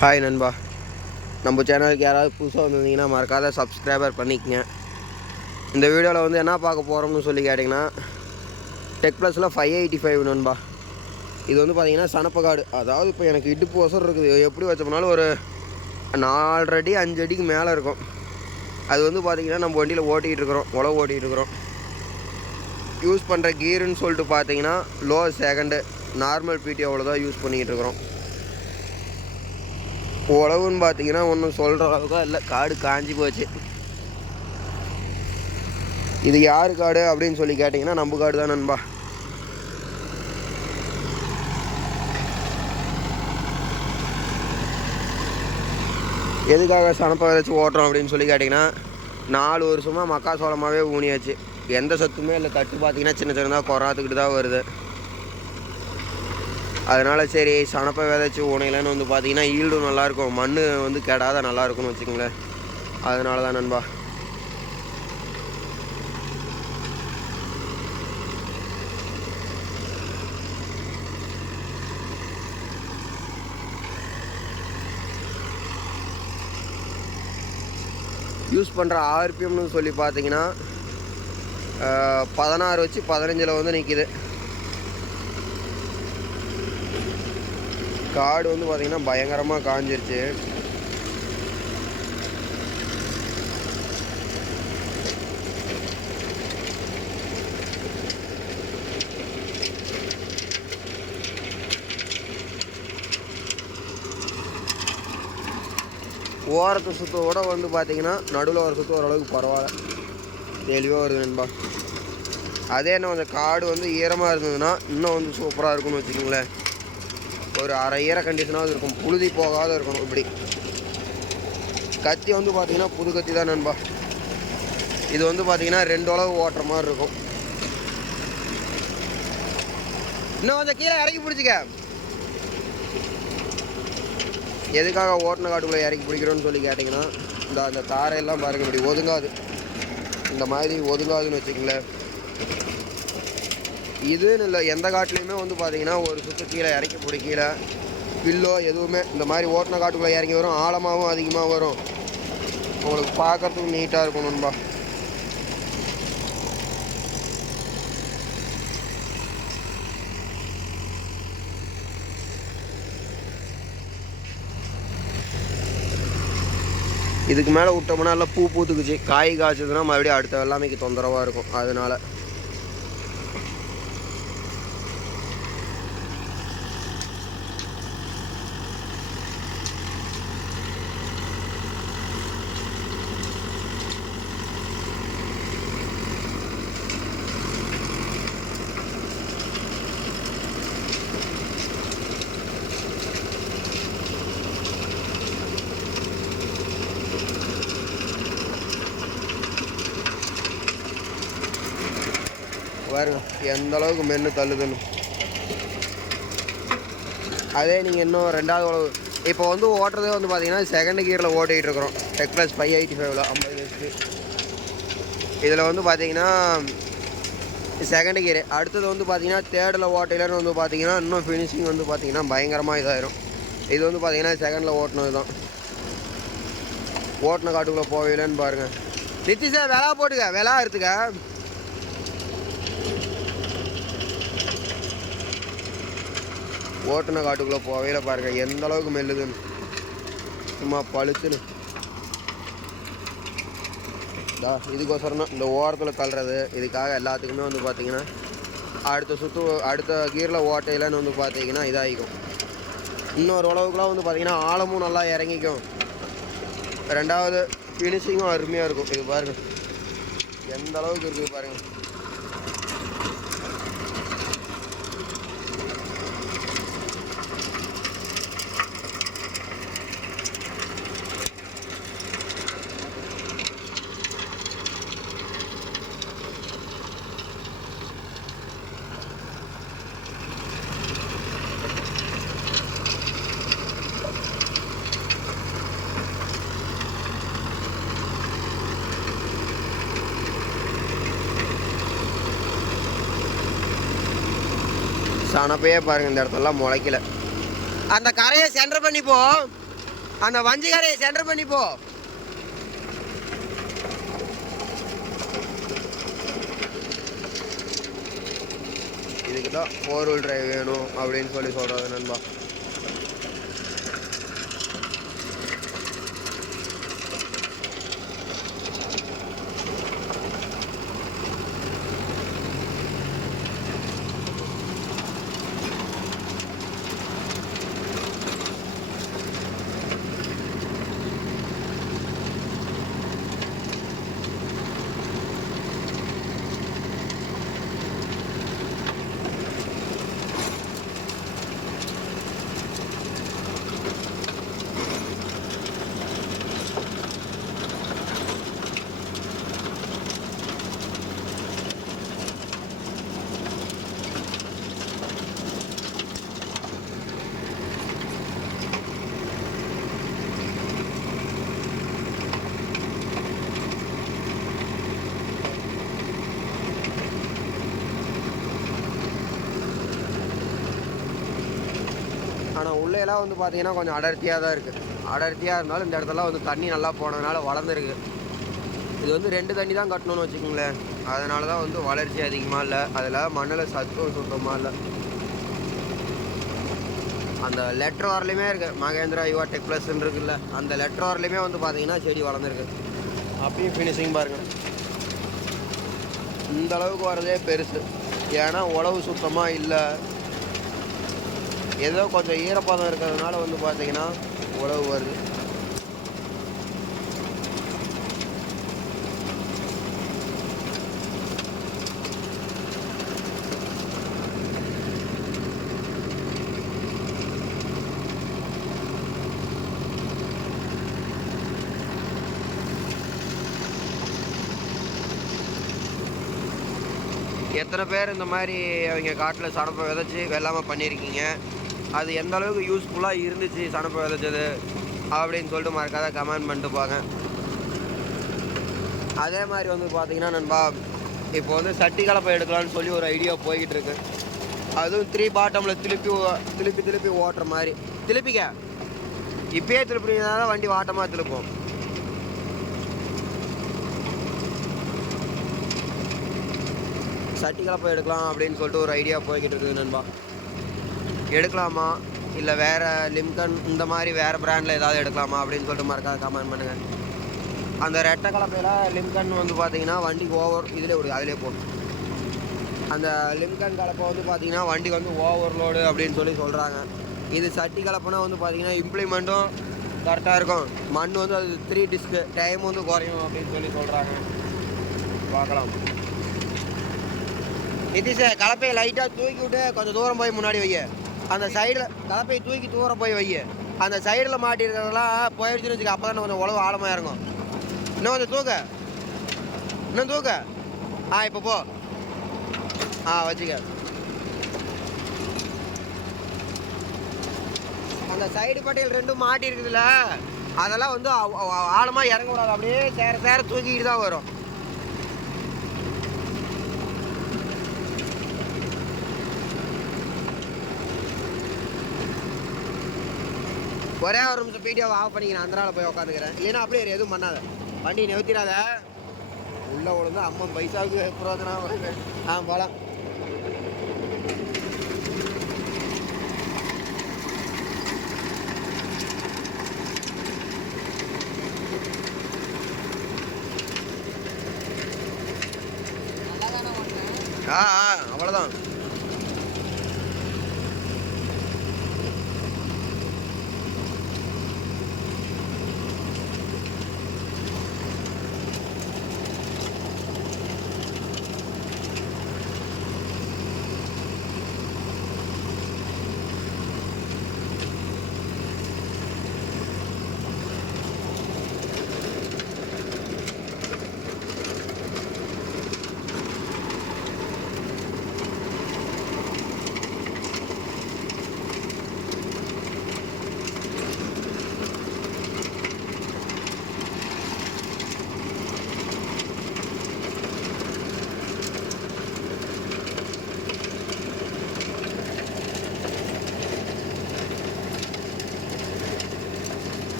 Hi நண்பா. நம்ம சேனலுக்கு யாராவது புதுசாக வந்திருந்தீங்கன்னா மறக்காத சப்ஸ்கிரைபர் பண்ணிக்கங்க. இந்த வீடியோவில் வந்து என்ன பார்க்க போகிறோம்னு சொல்லி கேட்டிங்கன்னா டெக் ப்ளஸில் ஃபைவ் எயிட்டி ஃபைவ் நண்பா. இது வந்து பார்த்தீங்கன்னா சனப்பக்காடு அதாவது இப்போ எனக்கு இடுப்பு ஒசரம் இருக்குது. எப்படி வச்சோம்னாலும் ஒரு நாலரை அடி அஞ்சு அடிக்கு மேலே இருக்கும். அது வந்து பார்த்திங்கன்னா நம்ம வண்டியில் ஓட்டிகிட்டு இருக்கிறோம். உழவு ஓட்டிகிட்டு இருக்கிறோம். யூஸ் பண்ணுற கீருன்னு சொல்லிட்டு பார்த்தீங்கன்னா லோ செகண்டு நார்மல் பிடி அவ்வளோதான் யூஸ் பண்ணிக்கிட்டு இருக்கிறோம். உழவுன்னு பார்த்தீங்கன்னா ஒன்றும் சொல்கிற அளவுக்கு இல்லை. காடு காஞ்சி போச்சு. இது யார் காடு அப்படின்னு சொல்லி கேட்டிங்கன்னா நம்ம காடு தான் நண்பா. எதுக்காக சனப்பை விதைச்சி ஓட்டுறோம் அப்படின்னு சொல்லி கேட்டிங்கன்னா நாலு வருஷமாக மக்காசோளமாகவே ஊனியாச்சு. எந்த சத்துமே இல்லை. தட்டு பார்த்தீங்கன்னா சின்ன சின்னதாக குறாத்துக்கிட்டு தான் வருது. அதனால் சரி சனப்பை விதைச்சி உனையிலன்னு வந்து பார்த்தீங்கன்னா ஈல்டும் நல்லாயிருக்கும். மண் வந்து கெடாத நல்லா இருக்கும்னு வச்சுக்கோங்களேன். அதனால தான் நண்பா. யூஸ் பண்ணுற ஆர்பிஎம்னு சொல்லி பார்த்தீங்கன்னா பதினாறு வச்சு பதினஞ்சில் வந்து நிற்கிது காடு வந்து பார்த்தீங்கன்னா பயங்கரமாக காஞ்சிருச்சு. ஓரத்து சுத்தோட வந்து பார்த்தீங்கன்னா நடுவில் ஒரு சுற்று ஓரளவுக்கு பரவாயில்ல. தெளிவாக வருது நண்பா. அதே என்ன கொஞ்சம் காடு வந்து ஈரமாக இருந்ததுன்னா இன்னும் வந்து சூப்பராக இருக்கும்னு வச்சுக்கோங்களேன். ஒரு அரை ஈர கண்டிஷனாவது இருக்கும். புழுதி போகாத இருக்கணும் இப்படி. கத்தி வந்து பார்த்தீங்கன்னா புது கத்தி தான் நண்பா. இது வந்து பார்த்தீங்கன்னா ரெண்டு அளவு ஓட்டுற மாதிரி இருக்கும். இன்னும் கொஞ்சம் கீழே இறக்கி பிடிச்சிக்க. எதுக்காக ஓட்டின காட்டுக்குள்ளே இறக்கி பிடிக்கிறோன்னு சொல்லி கேட்டிங்கன்னா இந்த அந்த தாரையெல்லாம் பாருங்க இப்படி ஒதுங்காது. இந்த மாதிரி ஒதுங்காதுன்னு வச்சுக்கங்களேன். இதுன்னு இல்லை எந்த காட்டுலேயுமே வந்து பார்த்தீங்கன்னா ஒரு சுற்று கீழே இறக்கி பிடி கீழே பில்லோ எதுவுமே இந்த மாதிரி ஓட்டின காட்டுக்குள்ளே இறங்கி வரும் ஆழமாகவும் அதிகமாக வரும். உங்களுக்கு பார்க்குறதுக்கு நீட்டாக இருக்கும் நண்பா. இதுக்கு மேலே விட்டோம்னா எல்லாம் பூ பூத்துக்குச்சு. காய் காய்ச்சதுன்னா மறுபடியும் அடுத்த வெள்ளாமைக்கு தொந்தரவாக இருக்கும். அதனால எந்த அளவுக்கு மென்று தள்ளுதுன்னு அதே நீங்கள் இன்னும் ரெண்டாவது உழவு. இப்போ வந்து ஓட்டுறதே வந்து பார்த்தீங்கன்னா செகண்ட் கியரில் ஓட்டிகிட்டு இருக்கிறோம். டெக் ப்ளஸ் ஃபைவ் எயிட்டி ஃபைவ்ல ஐம்பது ஹெச்பி இதில் வந்து பார்த்தீங்கன்னா செகண்ட் கியர் அடுத்தது வந்து பார்த்தீங்கன்னா தேர்டில் ஓட்டையிலன்னு வந்து பார்த்தீங்கன்னா இன்னும் ஃபினிஷிங் வந்து பார்த்தீங்கன்னா பயங்கரமாக இதாயிரும். இது வந்து பார்த்தீங்கன்னா செகண்டில் ஓட்டினது தான் ஓட்டின காட்டுக்குள்ளே போகலன்னு பாருங்கள் நித்திஷா விலா போட்டுக்க விலா எடுத்துக்க. ஓட்டுன காட்டுக்குள்ளே போகையில் பாருங்கள் எந்த அளவுக்கு மெல்லுதுன்னு. சும்மா பழுத்துன்னு. தா இதுக்கோசரம் தான் இந்த ஓரத்தில் தள்ளுறது இதுக்காக எல்லாத்துக்குமே வந்து பார்த்திங்கன்னா அடுத்த சுற்று அடுத்த கீரில் ஓட்டையிலன்னு வந்து பார்த்தீங்கன்னா இதாகிக்கும். இன்னொரு அளவுக்குலாம் வந்து பார்த்திங்கன்னா ஆழமும் நல்லா இறங்கிக்கும். ரெண்டாவது ஃபினிஷிங்கும் அருமையாக இருக்கும். இது பாருங்கள் எந்த அளவுக்கு இருக்குது பாருங்கள் சனப்பையே பாருங்கள் இந்த இடத்துலலாம் முளைக்கல. அந்த கரையை சென்டர் பண்ணிப்போ அந்த வஞ்சி கரையை சென்டர் பண்ணிப்போ இதுக்கு தான் ஃபோர் வீல் டிரைவ் வேணும் அப்படின்னு சொல்லி சொல்கிறது நண்பா. ஆனால் உள்ளேலாம் வந்து பார்த்தீங்கன்னா கொஞ்சம் அடர்த்தியாக தான் இருக்குது அடர்த்தியாக இருந்தாலும் இந்த இடத்துல வந்து தண்ணி நல்லா போனதுனால வளர்ந்துருக்கு. இது வந்து ரெண்டு தண்ணி தான் கட்டணும்னு வச்சுக்கோங்களேன். அதனால தான் வந்து வளர்ச்சி அதிகமாக இல்லை. அதில் மண்ணில் சத்தும் சுத்தமாக இல்லை. அந்த லெட்டர் வரலையுமே இருக்குது மகேந்திரா யுவா டெக் ப்ளஸ்ன்னு இருக்குல்ல. அந்த லெட்டர் வரலையுமே வந்து பார்த்தீங்கன்னா செடி வளர்ந்துருக்கு. அப்பயும் ஃபினிஷிங் பாருங்கள் இந்த அளவுக்கு வரதே பெருசு. ஏன்னா உழவு சுத்தமாக இல்லை. ஏதோ கொஞ்சம் ஈரப்பதம் இருக்கிறதுனால வந்து பார்த்தீங்கன்னா உழவு வருது. எத்தனை பேர் இந்த மாதிரி அவங்க காட்டில் சடப்பை விதைச்சி வெள்ளாமல் பண்ணியிருக்கீங்க? அது எந்த அளவுக்கு யூஸ்ஃபுல்லாக இருந்துச்சு சனப்பை விதைச்சது அப்படின்னு சொல்லிட்டு மறக்காத கமெண்ட் பண்ணிட்டு போங்க. அதே மாதிரி வந்து பார்த்தீங்கன்னா நண்பா இப்போ வந்து சட்டி கலப்பை எடுக்கலாம்னு சொல்லி ஒரு ஐடியா போய்கிட்டு இருக்கு. அதுவும் த்ரீ பாட்டமில் திருப்பி திருப்பி திருப்பி ஓட்டுற மாதிரி. திருப்பிக்க. இப்பயே திருப்பினா தான் வண்டி வாட்டமாக திருப்போம். சட்டி கலப்பை எடுக்கலாம் அப்படின்னு சொல்லிட்டு ஒரு ஐடியா போய்கிட்டு இருக்குது நண்பா. எடுக்கலாமா? இல்லை வேறு லிம்கன் இந்த மாதிரி வேறு ப்ராண்டில் ஏதாவது எடுக்கலாமா? அப்படின்னு சொல்லிட்டு மறக்காத கமெண்ட் பண்ணுங்கள் அந்த ரெட்டை கலப்பையில் லிம்கன் வந்து பார்த்தீங்கன்னா வண்டிக்கு ஓவர் இதிலே விடு அதிலே போடும் அந்த லிம்கன் கலப்பை வந்து பார்த்தீங்கன்னா வண்டிக்கு வந்து ஓவர்லோடு அப்படின்னு சொல்லி சொல்கிறாங்க இது சட்டி கலப்புனா வந்து பார்த்தீங்கன்னா இம்ப்ளிமெண்ட்டும் கரெக்டாக இருக்கும். மண் வந்து அது த்ரீ டிஸ்க்கு டைம் வந்து குறையும் அப்படின்னு சொல்லி சொல்கிறாங்க பார்க்கலாம். நிதிஷே கலப்பையை லைட்டாக தூக்கி விட்டு கொஞ்சம் தூரம் போய் முன்னாடி வைய. அந்த சைடில் தலைப்பையை தூக்கி தூர போய் வைய. அந்த சைடில் மாட்டியிருக்கிறதெல்லாம் போயிடுச்சுன்னு வச்சுக்க அப்போ தான் கொஞ்சம் உழவு ஆழமாக இறங்கும். இன்னும் கொஞ்சம் தூக்க. இன்னும் தூக்க. ஆ இப்போ போ. ஆ வச்சுக்க. அந்த சைடு பட்டியல் ரெண்டும் மாட்டி இருக்குதுல்ல அதெல்லாம் வந்து ஆழமாக இறங்க கூடாது அப்படியே சேர சேர தூக்கிக்கிட்டு தான் வரும். ஒரே ஒரு நிமிஷம் வீடியோவை ஆஃப் பண்ணிக்கிறேன் அந்த நாள் போய் உட்காந்துக்கிறேன் இல்லைன்னா அப்படியே எதுவும் பண்ணாத. வண்டி நிறுத்திடாத. உள்ள விழுந்து அம்மன் பைசாவுக்கு புரோஜனம் ஆ போகலாம் ஆ ஆ அவ்வளோதான்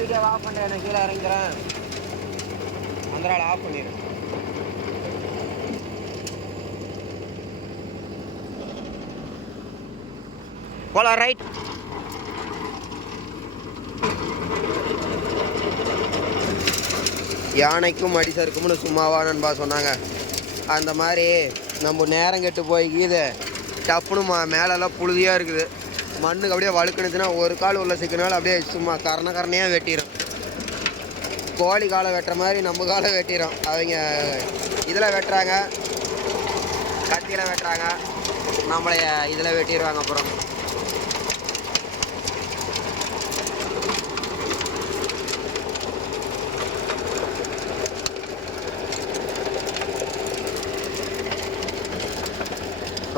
வீடியோ ஆஃப் பண்ண நான் கீழே இறங்கிறேன். அந்த ஆஃப் பண்ணிடு. போலாம் ரைட் யானைக்கும் அடிசருக்கும்னு சும்மாவா நண்பா சொன்னாங்க. அந்த மாதிரி நம்ம நேரம் கெட்டு போய் கீது டப்புனு மா மேலெல்லாம் புழுதியாக இருக்குது. மண்ணுக்கு அப்படியே வழுக்குனுச்சுன்னா ஒரு கால் உள்ள சிக்கினாலும் அப்படியே சும்மா கரண கரணையாக வெட்டிடும் கோழி காலை வெட்டுற மாதிரி நம்ம காலை வெட்டிடும் அவங்க இதில் வெட்டுறாங்க கத்தியில் வெட்டுறாங்க நம்மளைய இதில் வெட்டிடுவாங்க அப்புறம்.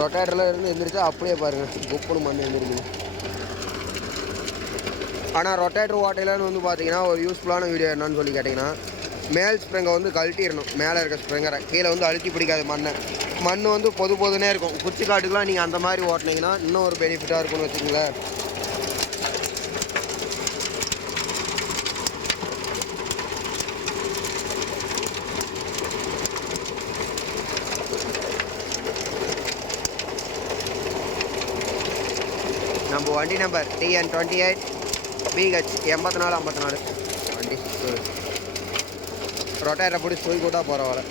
ரொட்டேட்டரில் இருந்து எழுந்திரிச்சா அப்படியே பாருங்கள் குப்புனு மண் எந்திரிக்குது. ஆனால் ரொட்டேட்டர் ஓட்டையிலன்னு வந்து பார்த்தீங்கன்னா ஒரு யூஸ்ஃபுல்லான வீடியோ என்னன்னு சொல்லி கேட்டிங்கன்னா மேல் ஸ்ப்ரிங்கை வந்து கழட்டிடணும். மேலே இருக்க ஸ்ப்ரிங்கரை கீழே வந்து அழுத்தி பிடிக்காது மண்ணை. மண் வந்து பொது பொதுனே இருக்கும். குச்சி காட்டுக்கெலாம் நீங்கள் அந்த மாதிரி ஓட்டினீங்கன்னா இன்னும் ஒரு பெனிஃபிட்டாக இருக்கும்னு வச்சுக்கோங்களேன் நம்ம வண்டி number TN twenty eight BH எண்பத்தி நாலு ஐம்பத்தி நாலு. வண்டி ரொட்டேட்டரை பிடிச்சி தூக்கி போகிற பரவாயில்ல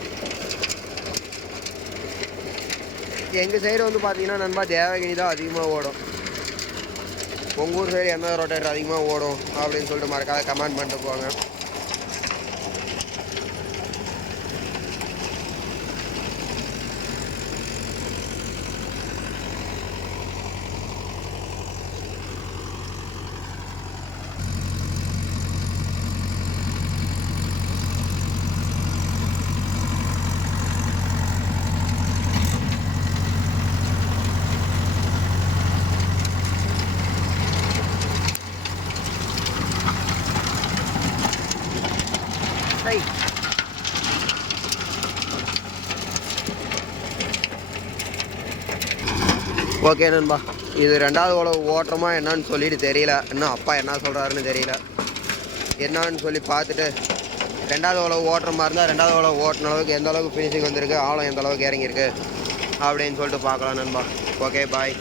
எங்கள் சைடு வந்து பார்த்தீங்கன்னா நண்பா தேவகிரி தான் அதிகமாக ஓடும். உங்கள் ஊர் சைடு எந்த ரொட்டேட்டர் அதிகமாக ஓடும் அப்படின்னு சொல்லிட்டு மறக்காத கமெண்ட் பண்ணிட்டு போங்க. ஓகே நண்பா இது ரெண்டாவது உழவு ஓட்டுறோமா என்னன்னு சொல்லிட்டு தெரியல. இன்னும் அப்பா என்ன சொல்கிறாருன்னு தெரியல. என்னன்னு சொல்லி பார்த்துட்டு ரெண்டாவது உழவு ஓட்டுற மாதிரி இருந்தால் ரெண்டாவது உழவு ஓட்டின அளவுக்கு எந்த அளவுக்கு ஃபினிஷிங் வந்திருக்கு ஆழம் எந்த அளவுக்கு இறங்கியிருக்கு அப்படின்னு சொல்லிட்டு பார்க்கலாம் நண்பா. Okay bye